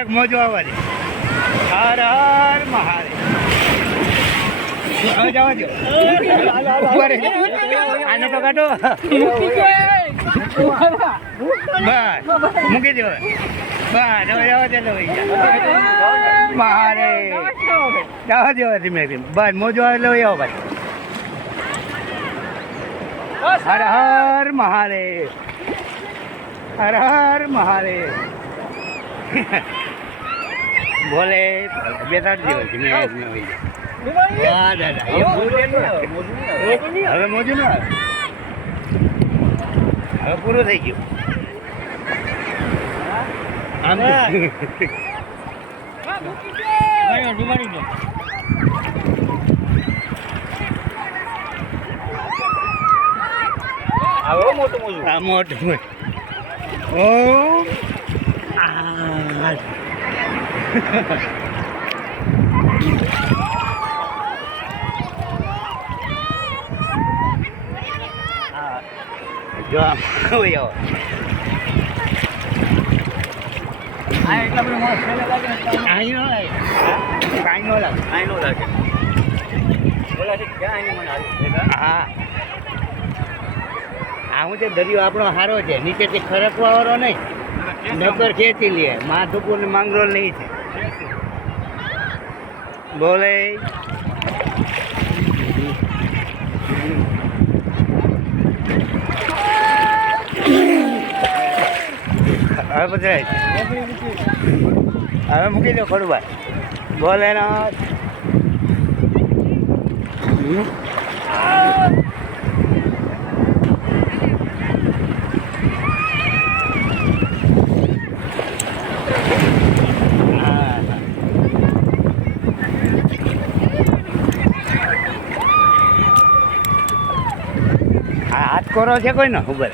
એક મોજો આવવા દે. હર હર મહાદેવ. જવા દો. આને તો કાઢો. બસ મૂકી દો. બસ જવા દે. મહાદેવ જવા દો ધીમે ધીમે. બસ મોજો આવે એટલે આવો ભાઈ. હર હર મહાદેવ. હર હર મહાદેવ. બોલે બે ત્રણ દિવસ ધીમે ધીમે હોય જાય. દાદા હવે મોજું ના આવે. હવે પૂરું થઈ ગયું. આમ મોટું મોટું આ મોટું ઓ જો આમ હોય એટલા બધું કાંઈ ન લાગે. હા હું તે દરિયો આપણો સારો છે. નીચેથી ખરકવા વાળો નહીં. નકર ખેંચી લે. માધુપુર ને માંગરોળ નહીં છે. બોલે હવે પધરાય. હવે મૂકી દો ખડુભાઈ. બોલે ના હાથ કોરો છે કોઈ ને ખબર.